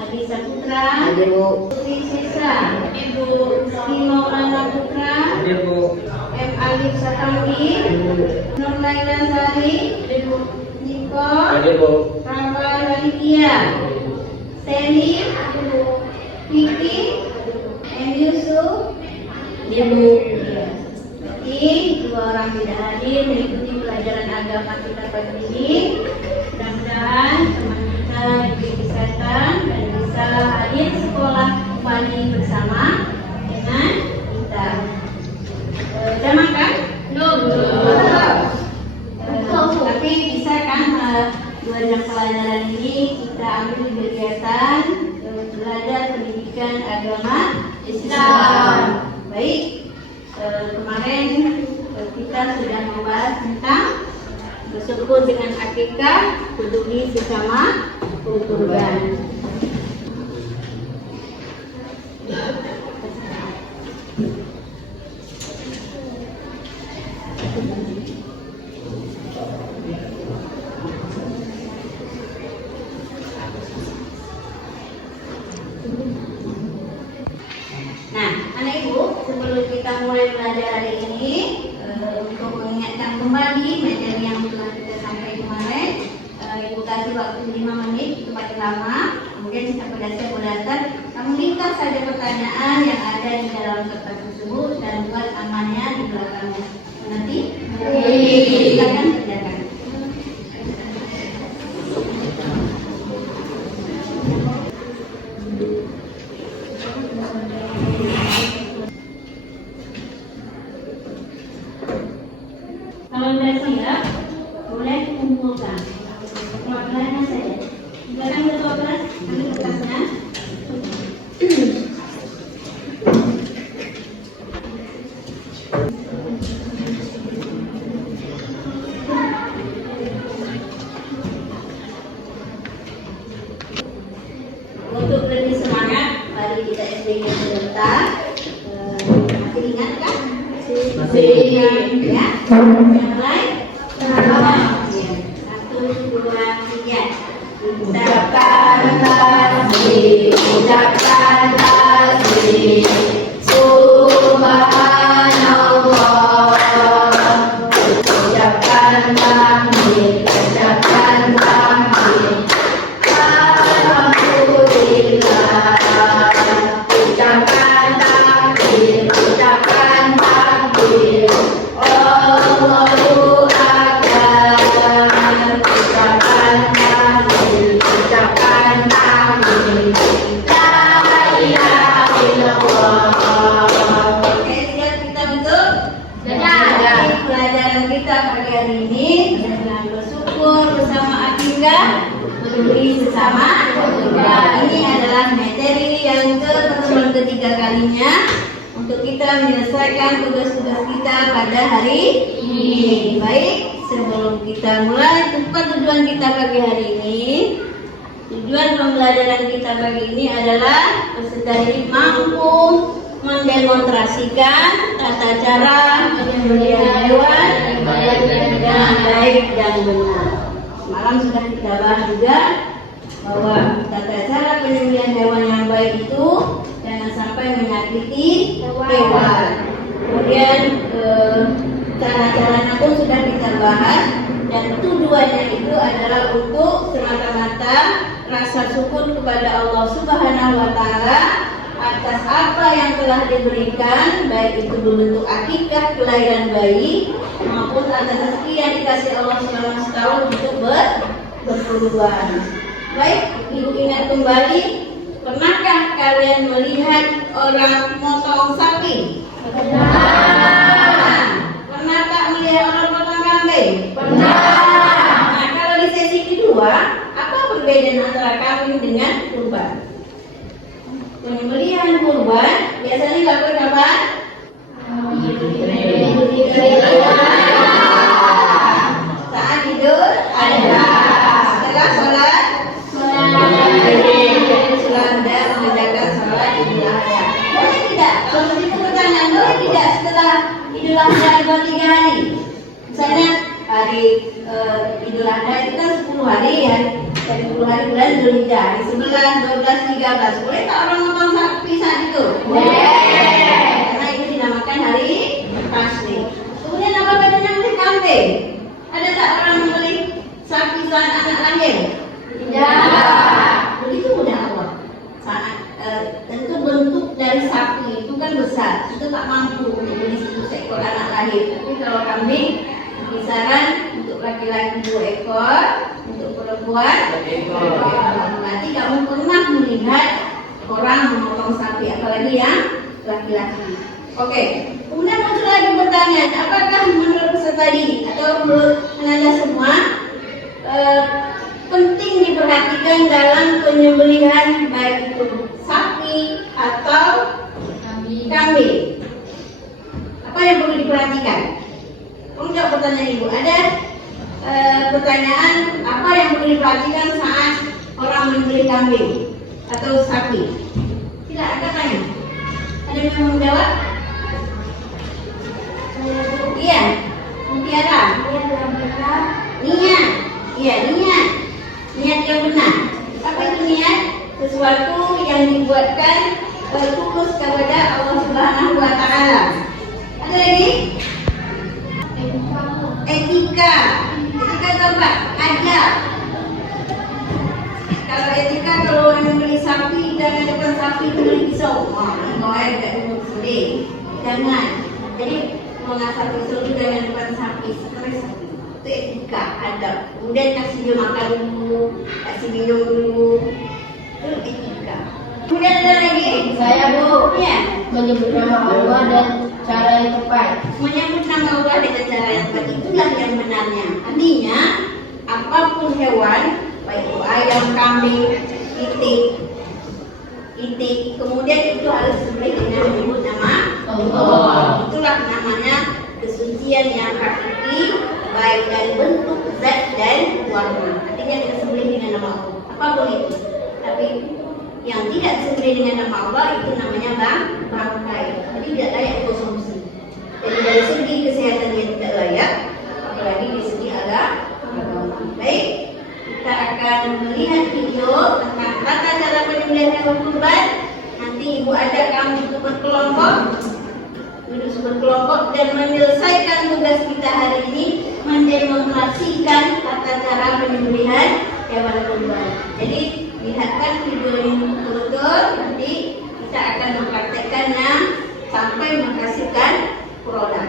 Adi Saputra. Hadir Bu. Putri Sisa. Ibu Rizky Maulana Putra. Hadir Bu. M. Alif Satambi. Nur Laila Sari. Ibu Niko. Hadir Bu. Rafael Raditya. Selim. Vicky. M. Yusuf. Ibu. Berarti dua orang tidak hadir mengikuti pelajaran agama kita pagi ini. Mudah-mudahan teman kita diberi kesehatan dan bisa hadir sekolah kembali bersama dengan kita. Udah makan? Belum. Tapi bisa kan 2 jam pelajaran ini kita ambil kegiatan belajar pendidikan agama Islam. Baik. Kemarin kita sudah membahas tentang bersyukur dengan akikah, peduli sesama kurban. Nah, anak ibu, sebelum kita mulai belajar hari ini, untuk mengingatkan kembali materi yang telah kita sampaikan kemarin, ibu kasih waktu 5 menit, itu paling lama. Kemudian pada saya mendatang, kamu ringkas saja pertanyaan yang ada di dalam kertas tersebut dan buat amannya di belakangnya. Nanti silakan kerjakan. Kalau sudah siap, boleh kumpulkan. Perwakilannya saja. Silakan ketua kelas, ambil kertasnya. Untuk lebih semangat, mari kita SD sebentar. Masih ingat kan? Masih ya. Mulai. 1, 2, 3. Ucapkan tasbih, ucapkan tasbih. Subhanallah. Ucapkan takbir, ucapkan takbir. Alhamdulillah. Ucapkan takbir, ucapkan takbir. Allahu Akbar. Ucapkan takbir, ucapkan takbir. La ilaha illallah. Oke, siap kita untuk belajar. Pelajaran kita pagi hari ini dengan bersyukur bersama akikah, peduli sesama kurban. Ini adalah materi yang ketiga kalinya untuk kita menyelesaikan tugas-tugas kita pada hari ini. Baik, sebelum kita mulai, tujuan kita pagi hari ini, tujuan pembelajaran kita pagi ini adalah peserta didik mampu mendemonstrasikan tata cara penyembelihan hewan dengan baik dan benar. Semalam sudah kita bahas juga bahwa tata cara penyembelihan hewan yang baik itu jangan sampai menyakiti hewan. Kemudian cara-caranya pun sudah kita bahas dan tujuannya itu adalah untuk semata-mata rasa syukur kepada Allah Subhanahu wa taala atas apa yang telah diberikan, baik itu berbentuk akikah kelahiran bayi maupun atas rezeki yang dikasih Allah selama setahun untuk berkurban. Baik, ibu ingat kembali, pernahkah kalian melihat orang motong sapi? Pernah. Pernahkah melihat orang potong kambing? Pernah. Nah, kalau di sesi kedua, apa perbedaan antara kambing dengan kurban? Penyembelihan kurban biasanya dilakukan kapan? Saat tidur ada. Setelah sholat sudah mengerjakan sholat Idul Adha. Boleh tidak? Kalau begitu pertanyaan, boleh tidak setelah Idul Adha 2-3 hari? Misalnya hari Idul Adha itu kan 10 hari ya. dari 10 hari bulan Zulhijjah, hari 11, 12, 13. Boleh tak orang nonton sapi saat itu? Boleh. Karena itu dinamakan hari tasrik. Kemudian apa bedanya beli kambing? Ada tak orang membeli sapi saat anak lahir? Tidak. Begitu mudah Allah. Tentu bentuk dari sapi itu kan besar, itu tak mampu untuk beli 1 ekor anak lahir. Tapi kalau kambing kisaran untuk laki-laki 2 ekor, untuk perempuan 1 ekor. Berarti kamu pernah melihat orang memotong sapi, apalagi yang laki-laki. Oke, kemudian muncul lagi pertanyaan, apakah menurut peserta didik atau menurut anda semua penting diperhatikan dalam penyembelihan baik itu sapi atau kambing? Apa yang perlu diperhatikan? Untuk pertanyaan ibu, ada pertanyaan apa yang perlu diperhatikan saat orang menyembelih kambing atau sapi? Tidak ada tanya. Ada yang mau menjawab? Iya, Mutiara. Niat. Iya, niat. Niat yang benar. Apa itu niat? Sesuatu yang dibuatkan tulus kepada Allah Subhanahu wa Ta'ala. Ada lagi? Etika. Etika itu apa? Adab. Kalau etika, kalau orang beli sapi, jangan depan sapi itu beli pisau. Wah, ini kau agak umur sedih. Jangan. Jadi mengasah pisau itu jangan depan sapi. Stres sapi. Itu etika, adab. Kemudian kasih dia makan dulu, kasih minum dulu. Itu etika. Kemudian ada lagi? Saya Bu, Ya. menyebut nama Allah dan cara yang tepat. Menyebut nama Allah dengan cara yang tepat itulah yang benarnya. Artinya apapun hewan, baik itu ayam, kambing, itik, kemudian itu harus disembelih dengan menyebut nama Allah. Itulah namanya kesucian yang hakiki, baik dari bentuk, zat dan warna. Artinya kita sembelih dengan nama Allah. Apapun itu. Tapi yang tidak disembelih dengan nama Allah itu namanya bangkai. Jadi tidak layak konsumsi. Jadi dari segi kesehatan yang tidak layak, apalagi di segi agama. Baik, kita akan melihat video tentang tata cara penyembelihan hewan kurban. Nanti ibu ada kamu duduk berkelompok dan menyelesaikan tugas kita hari ini mendemonstrasikan tata cara penyembelihan hewan kurban. Jadi lihatkan video ini betul-betul, nanti kita akan mempraktekkannya sampai menghasilkan produk.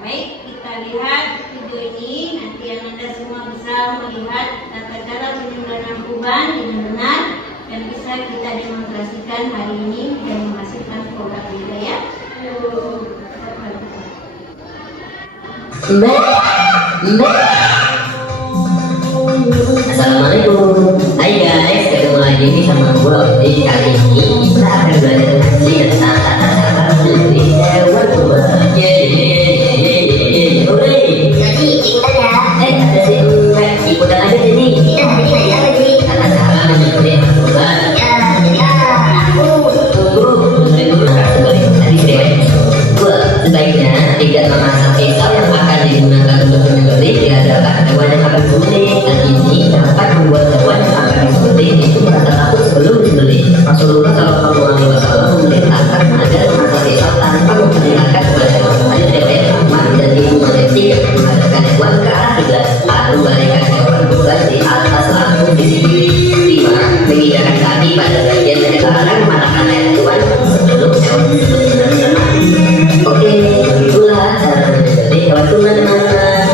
Baik, kita lihat video ini. Nanti yang anda semua bisa melihat tata cara penyembelihan kurban dengan benar dan bisa kita demonstrasikan hari ini dan menghasilkan produk kita ya. Assalamualaikum. Hai guys, ketemu lagi nih sama gue Odi. Kali ini kita akan belajar ngaji tentang tata cara menyembelih hewan kurban. Jadi ikutan ya. Ada sih ikutan aja nih. Tata cara menyembelih hewan kurban. Tunggu tadi gue sebaiknya tidak memasak pisau yang akan digunakan untuk menyembelih jika terdapat hewan yang akan disembelih. Dan ini dapat membuat hewan yang akan disembelih itu merasa takut sebelum disembelih. Rasulullah Shallallahu Alaihi Wasallam memerintahkan agar memasak pisau tanpa memperlihatkan kepada hewan. Ada riwayat Ahmad dan Ibnu Majah mengadakan hewan ke arah kiblat atau membalikan hewan kurban di atas langsung di sisi 5, memindahkan kaki pada bagian sekarang meletakkan air hewan sebelum hewan disembelih. Oke, itulah cara menyembelih hewan kurban teman-teman.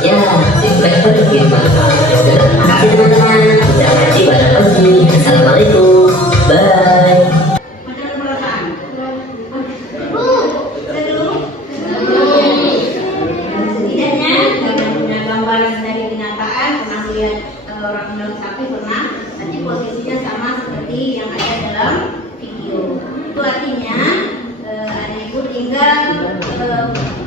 Ya, baik gimana? Terima kasih teman-teman. Sudah kasih pada pagi. Assalamualaikum. Bye. Macam perasaan. Setidaknya kalian punya gambaran dari kenyataan, pernah lihat orang dalam sapi, pernah nanti posisinya sama seperti yang ada dalam video. Itu artinya adik ibu tinggal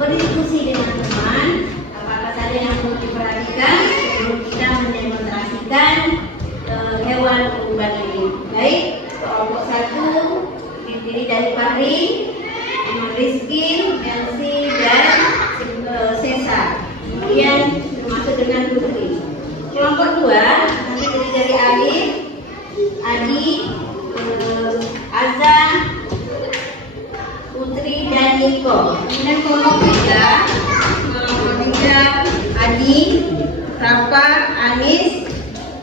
berdiskusi dengan teman apa saja yang perlu diperhatikan sebelum kita mendemonstrasikan hewan kurban ini. Baik, kelompok 1 terdiri dari Fahri, Rizky, Elsie, dan Sesa. Kemudian termasuk dengan Putri. adik Azza, Putri dan Niko. Kemudian kelompok 3 Adi, Rafa, Anis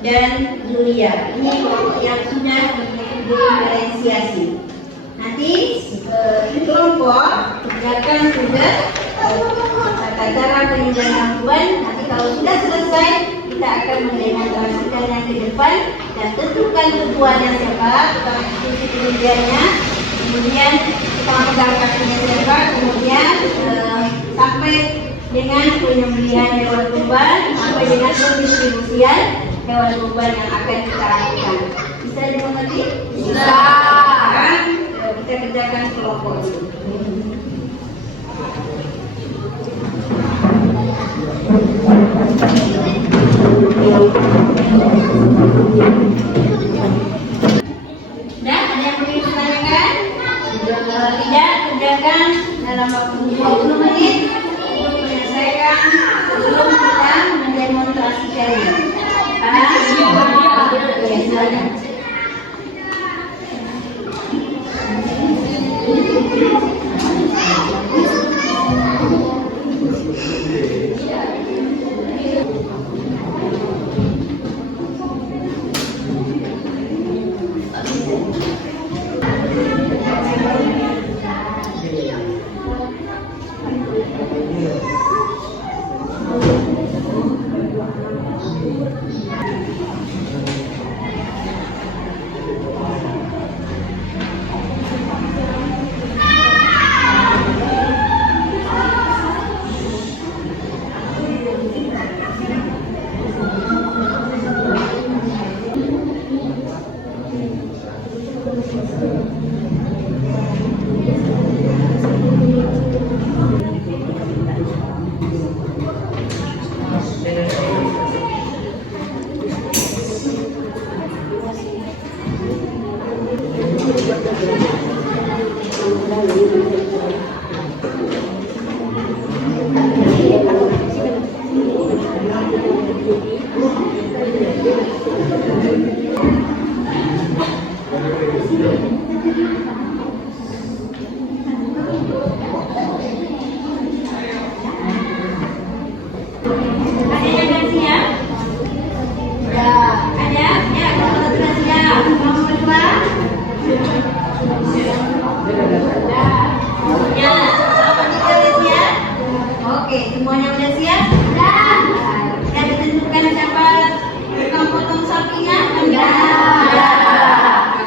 dan Julia. Ini kelompok yang sudah diferensiasi. Nanti di kelompok kerjakan tugas tata cara penyelenggaraan aduan. Nanti kalau sudah selesai, kita akan mendemonstrasikan yang ke depan dan tentukan ketuanya siapa, utama institusi penelitiannya. Kemudian kita pegang kakinya siapa, kemudian sampai dengan penyembelihan hewan kurban, sampai dengan pendistribusian hewan kurban yang akan kita lakukan. Bisa dimengerti? Bisa. Sekarang kita kerjakan kelompok itu. Ada yang ingin ditanyakan? Tidak, kerjakan dalam waktu 20 menit untuk menyelesaikan sebelum kita mendemonstrasikannya. Oke, silakan. Semuanya udah siap? Sudah. Sudah ditentukan siapa tukang potong sapinya?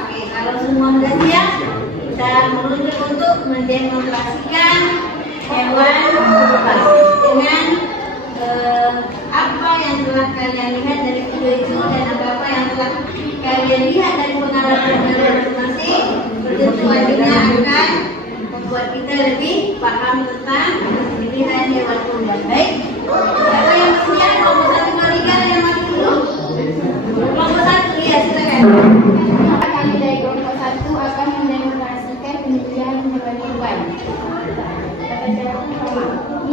Oke, kalau semua udah siap, kita menuju untuk mendemonstrasikan hewan kurban dengan apa yang telah kalian lihat dari video itu dan apa yang telah kalian lihat dari pengalaman masing-masing. Tentu wajibnya akan membuat kita lebih paham tentang pilihan hewan kurban. Baik, siapa yang bersiap? Kelompok 1 kali yang maju dulu. Kelompok 1, ya silakan. Kami dari kelompok 1 akan mendemonstrasikan pemilihan hewan kurban.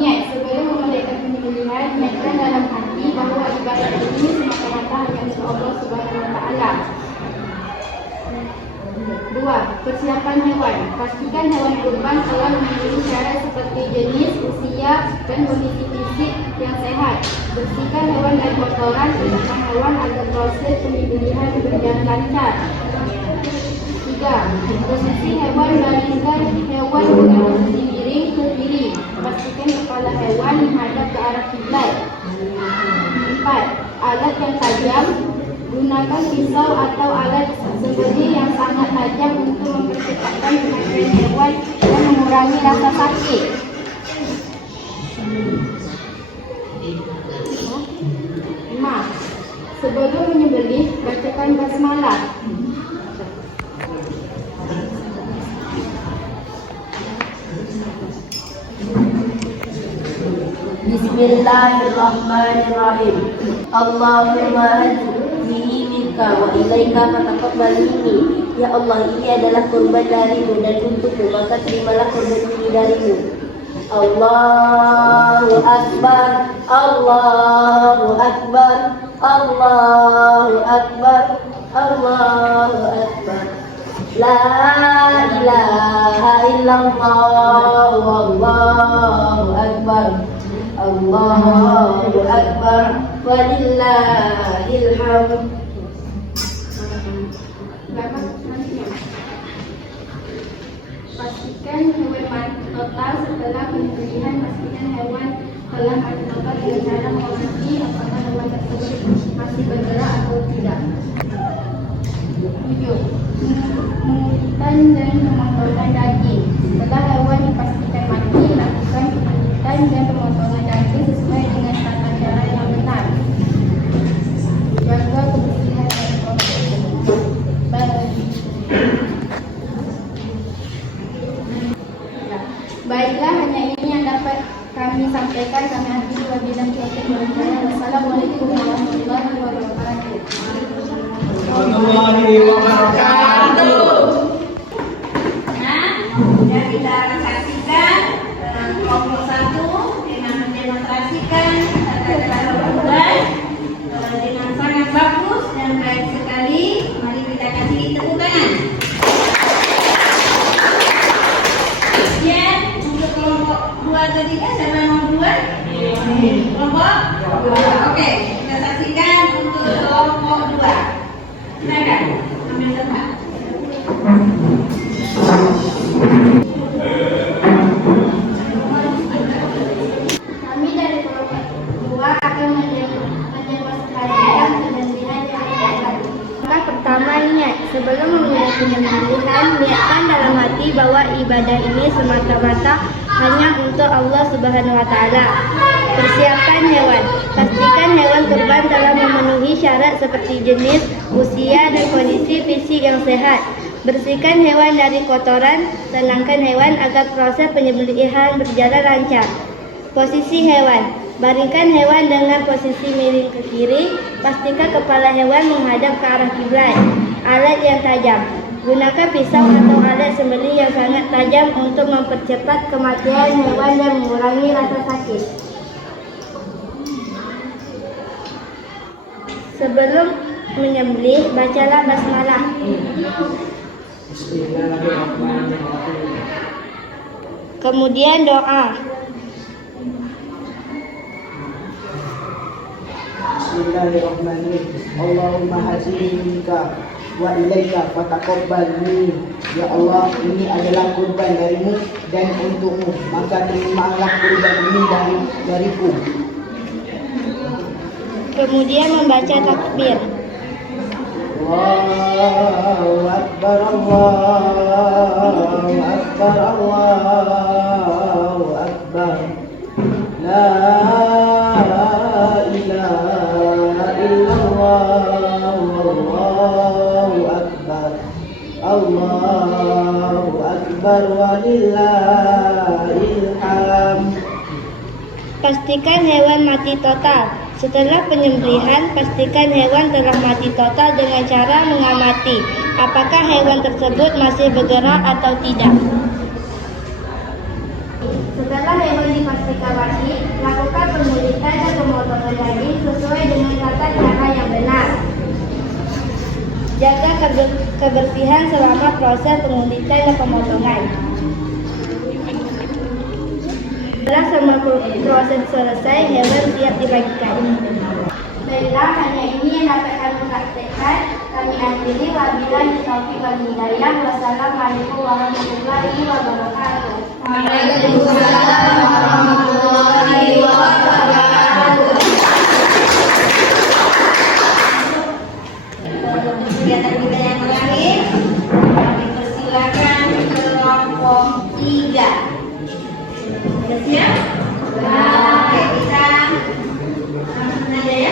Niat, sebelum memulaikan penyembelihan, niatkan dalam hati bahawa ibadah ini semata-mata hanya untuk Allah Subhanahu Wa Taala. 2. Persiapan hewan. Pastikan hewan kurban telah memenuhi syarat seperti jenis, usia, dan kondisi fisik yang sehat. Bersihkan hewan dari kotoran bersama hewan agar proses penyembelihan berjalan lancar. 3. Posisi hewan. Baringkan hewan dengan posisi miring ke kiri. Pastikan kepala hewan menghadap ke arah kiblat. 4. Alat yang tajam. Gunakan pisau atau alat sembelih yang sangat tajam untuk mempercepatkan kematian hewan dan mengurangi rasa sakit. 5. Sebelum menyembelih, bacakan basmalah. Bismillahirrahmanirrahim. Allahumma hadhihi minka wa ilaika fataqabbal minni. Ya Allah, ini adalah kurban darimu dan untukmu, maka terimalah kurban ini darimu. Allahu Akbar, Allahu Akbar, Allahu Akbar, Allahu Akbar. La ilaha illallah, Allahu Akbar, Allahu Akbar, walillahil hamd. Pastikan hewan mati total setelah penyembelihan. Pastikan hewan telah mati total dengan cara mengamati apakah hewan tersebut masih bergerak atau tidak. 7. Pengungutan dan pemotongan daging. Setelah hewan dipastikan mati, lakukan pengungutan dan pemotongan daging sesuai dengan tata cara yang benar. Jaga kebersihan dan Baiklah, hanya ini yang dapat kami sampaikan. Kami akhiri wabillahi taufiq wal hidayah. Wassalamualaikum warahmatullahi wabarakatuh. Nah, sudah kita saksikan kelompok 1 dengan mendemonstrasikan tata-tata berbuat dengan sangat bagus dan baik sekali. Mari kita kasih tepuk tangan. Kemudian untuk kelompok 2 atau 3, siapa yang mau duluan? Kelompok 2. Oke, kita saksikan untuk kelompok 2. Silakan ambil tempat. Kami dari kelompok 2 akan mendemonstrasikan penyembelihan yang benar. Langkah pertama, niat. Sebelum memulai penyembelihan, niatkan dalam hati bahwa ibadah ini semata-mata hanya untuk Allah Subhanahu wa Ta'ala. Persiapkan hewan. Pastikan hewan kurban telah memenuhi syarat seperti jenis, usia, dan kondisi fisik yang sehat. Bersihkan hewan dari kotoran, tenangkan hewan agar proses penyembelihan berjalan lancar. Posisi hewan. Baringkan hewan dengan posisi miring ke kiri. Pastikan kepala hewan menghadap ke arah kiblat. Alat yang tajam. Gunakan pisau atau alat sembelih yang sangat tajam untuk mempercepat kematian hewan dan mengurangi rasa sakit. Sebelum menyembelih, bacalah basmalah. Kemudian doa. Bismillahirrahmanirrahim. Allahumma hasilika wa ilaika fataqabbal minni. Ya Allah, ini adalah kurban darimu dan untukmu, maka terimalah kurban ini dariku. Kemudian membaca takbir. Allahu Akbar, Allahu Akbar, Allahu Akbar. La ilaha illallah, Allahu Akbar, Allahu Akbar, walillahil hamd. Pastikan hewan mati total. Setelah penyembelihan, pastikan hewan telah mati total dengan cara mengamati apakah hewan tersebut masih bergerak atau tidak. Setelah hewan dipastikan mati, lakukan pengulitan dan pemotongan daging sesuai dengan tata cara yang benar. Jaga kebersihan selama proses pengulitan dan pemotongan. Setelah semua proses selesai, hewan siap dibagikan. Baiklah, hanya ini yang dapat kami praktekkan. Kami akhiri wabillahi taufiq wal hidayah. Wassalamualaikum warahmatullahi wabarakatuh. Waalaikumsalam warahmatullahi wabarakatuh. Kegiatan kita yang terakhir, kami persilakan kelompok 3. Sudah siap? Oke, kita langsung aja ya.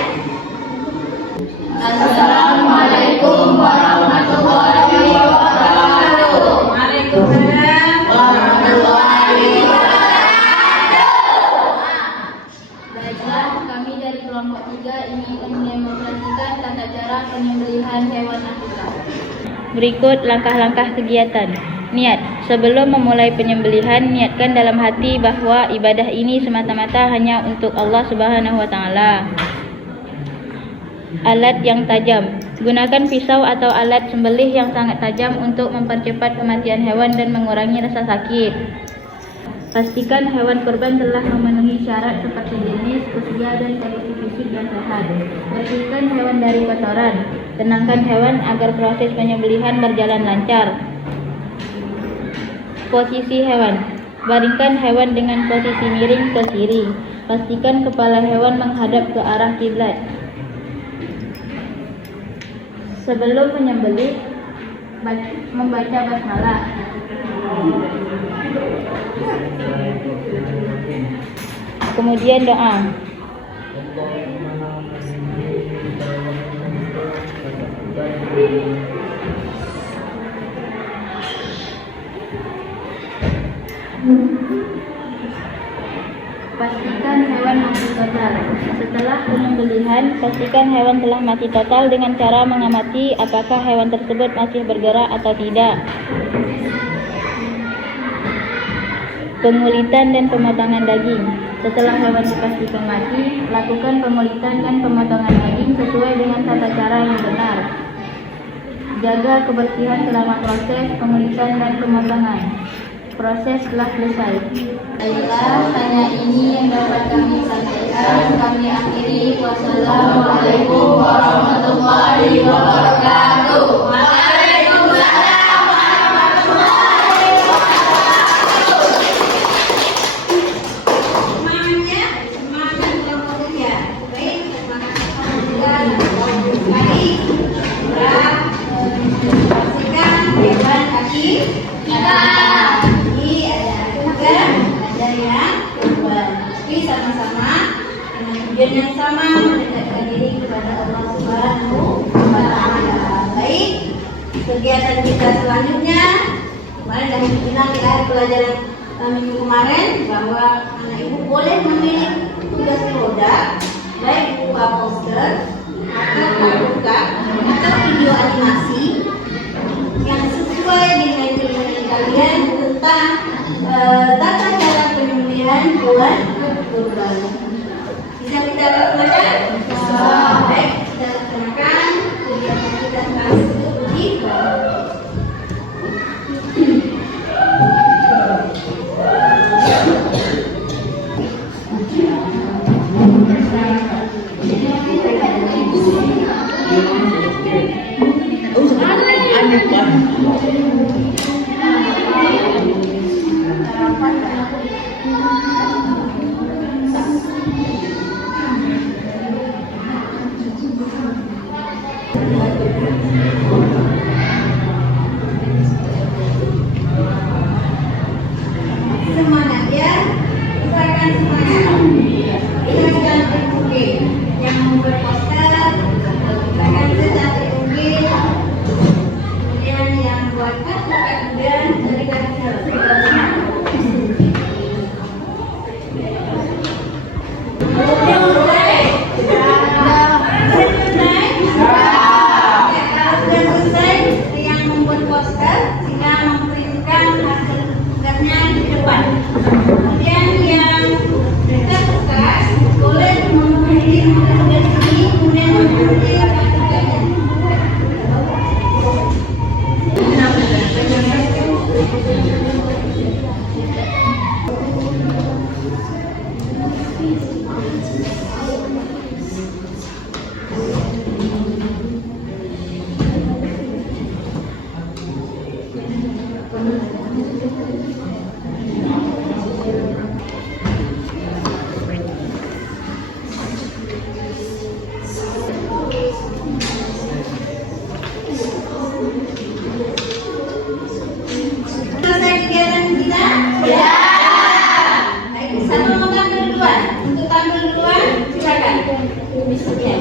Assalamualaikum warahmatullahi wabarakatuh. Waalaikumsalam warahmatullahi wabarakatuh. Baiklah, kami dari kelompok 3 ingin mendemonstrasikan tata cara penyembelihan hewan akikah. Berikut langkah-langkah kegiatan. Niat. Sebelum memulai penyembelihan, niatkan dalam hati bahwa ibadah ini semata-mata hanya untuk Allah Subhanahu wa Ta'ala. alat yang tajam. Gunakan pisau atau alat sembelih yang sangat tajam untuk mempercepat kematian hewan dan mengurangi rasa sakit. Pastikan hewan kurban telah memenuhi syarat seperti jenis, usia, dan kondisi fisik yang sehat. Bersihkan hewan dari kotoran. Tenangkan hewan agar proses penyembelihan berjalan lancar. Posisi hewan. Baringkan hewan dengan posisi miring ke kiri. Pastikan kepala hewan menghadap ke arah kiblat. Sebelum menyembelih, membaca basmalah. Kemudian doa. Pastikan hewan mati total. Setelah penyembelihan, pastikan hewan telah mati total dengan cara mengamati apakah hewan tersebut masih bergerak atau tidak. Pengulitan dan pemotongan daging. Setelah hewan dipastikan mati, lakukan pengulitan dan pemotongan daging sesuai dengan tata cara yang benar. Jaga kebersihan selama proses pengulitan dan pemotongan. Proses telah selesai. Baiklah, hanya ini yang dapat kami sampaikan. Kami akhiri. Wassalamualaikum warahmatullahi wabarakatuh. Waalaikumsalam warahmatullahi wabarakatuh. Semangatnya, semangat kelompok kerja. Baik, semangat kelompok kerja. Baik, pastikan hewan kaki. Tapi sama-sama dengan tujuan yang sama, mendekatkan diri kepada Allah Subhanahu wa Ta'ala. Baik, kegiatan kita selanjutnya kemarin dah bilang di akhir pelajaran minggu kemarin bahwa anak ibu boleh memilih tugas produk, baik berupa poster atau kartu atau video animasi yang sesuai dengan keinginan kalian tentang tata cara penyembelihan hewan kurban. Bisa kita laksanakan? Baik, kita laksanakan kegiatan kita sekarang di semangat ya, usahakan semangat. Kita cantik mungkin yang membuat poster, usahakan secantik mungkin. Kemudian yang buat kartu kemudian dari kecil. Yang membuat poster sehingga memprintkan hasil tugasnya di depan. Kemudian yang dekat kertas boleh memilih tugas ini kemudian mengambil kartu-kartunya. Selesai kegiatan kita? Ya. Baik, siapa mau tampil duluan? Untuk tampil duluan, silakan. Ya.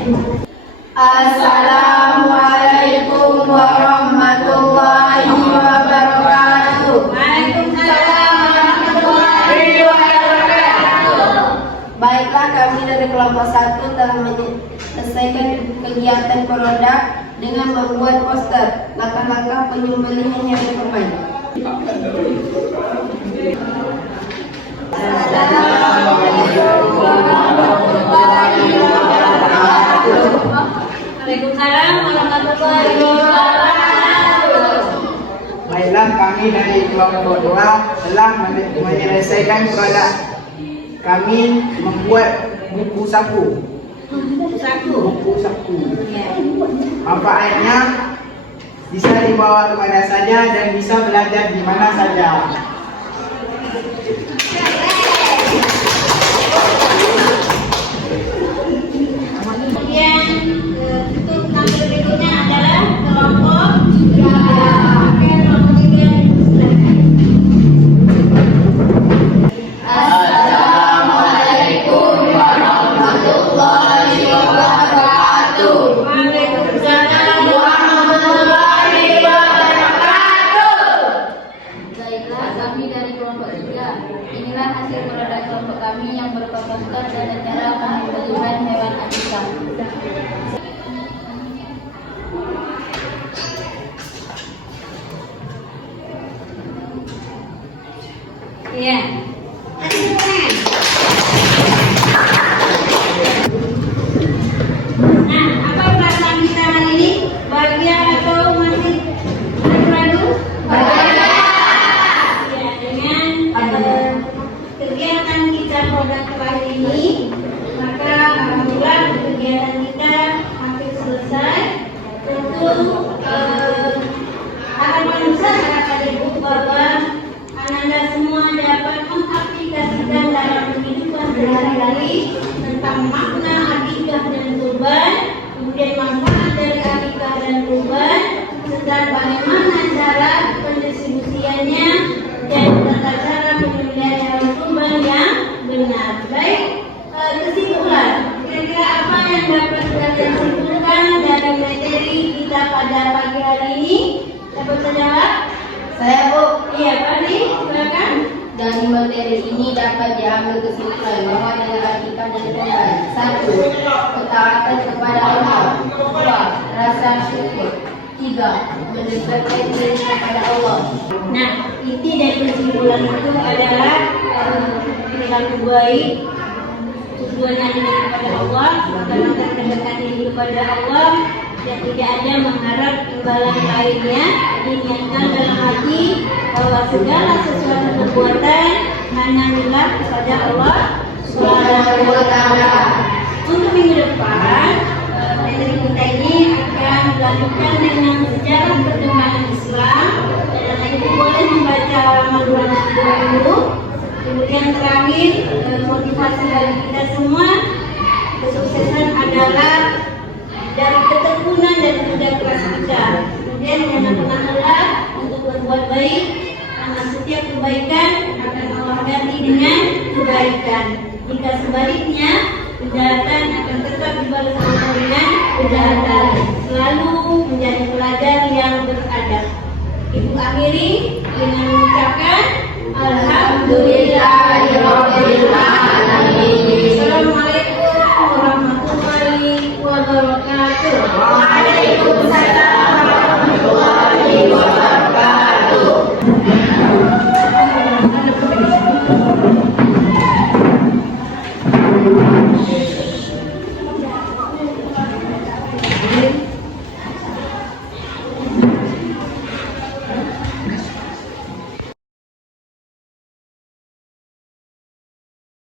Assalamualaikum warahmatullahi wabarakatuh. Waalaikumsalam warahmatullahi wabarakatuh. Baiklah, kami dari kelompok 1 telah menyelesaikan kegiatan produk dengan membuat poster langkah-langkah penyembelihan hewan kurban. Assalamualaikum warahmatullahi wabarakatuh. Waalaikumsalam warahmatullahi wabarakatuh. Baiklah, kami dari kelompok 2 telah menyelesaikan produk kami membuat buku saku. Buku saku. Manfaatnya bisa dibawa kemana saja dan bisa belajar di mana saja. Kemudian untuk tampil berikutnya adalah kelompok 3. Oke, kelompok 3 silakan. Assalamualaikum warahmatullahi wabarakatuh. Waalaikumsalam warahmatullahi wabarakatuh. Baiklah, kami dari kelompok 3. Inilah hasil produk kelompok kami yang berupa poster dan cara penyembelihan hewan akikah. Iya. Nah, apa perasaan kita hari ini? Bahagia atau masih ragu-ragu? Bahagia. Ya, dengan kegiatan kita produk hari ini, maka alhamdulillah kegiatan kita hampir selesai. Tentu harapan besar harapan ibu bahwa Anda semua dapat mengaplikasikan dalam kehidupan sehari-hari tentang makna akikah dan kurban, kemudian manfaat dari akikah dan kurban, serta bagaimana cara pendistribusiannya dan tata cara penyembelihan hewan kurban yang benar. Baik, kesimpulan. Kira-kira apa yang dapat kalian simpulkan dari materi kita pada pagi hari ini? Dapat saya jawab? Saya, Bu. Iya, Pak Adi, silakan. Dari materi ini dapat diambil kesimpulan bahwa dari akikah dan kurban: 1. Ketaatan kepada Allah. 2. Rasa syukur. 3. Mendekatkan diri kepada Allah. Nah, inti dari kesimpulan itu adalah perilaku baik, tujuannya adalah kepada Allah, karena terdekat diri kepada Allah dan tidak ada mengharap imbalan lainnya. Diniatkan dalam hati bahwa segala sesuatu perbuatan hanya milik kepada Allah Subhanahu wa Ta'ala. Untuk minggu depan, materi kita ini akan dilanjutkan dengan sejarah perkembangan Islam. Dan ibu boleh membaca halaman 220. Kemudian terakhir, motivasi bagi kita semua, kesuksesan adalah dari ketekunan dan kerja keras kita. Kemudian jangan pernah lelah untuk berbuat baik, karena setiap kebaikan akan Allah ganti dengan kebaikan. Jika sebaliknya, kejahatan akan tetap dibalas dengan kejahatan. Selalu menjadi pelajar yang beradab. Ibu akhiri dengan mengucapkan Alhamdulillahirabbil alamin. Assalamualaikum warahmatullahi wabarakatuh. Waalaikumsalam warahmatullahi wabarakatuh.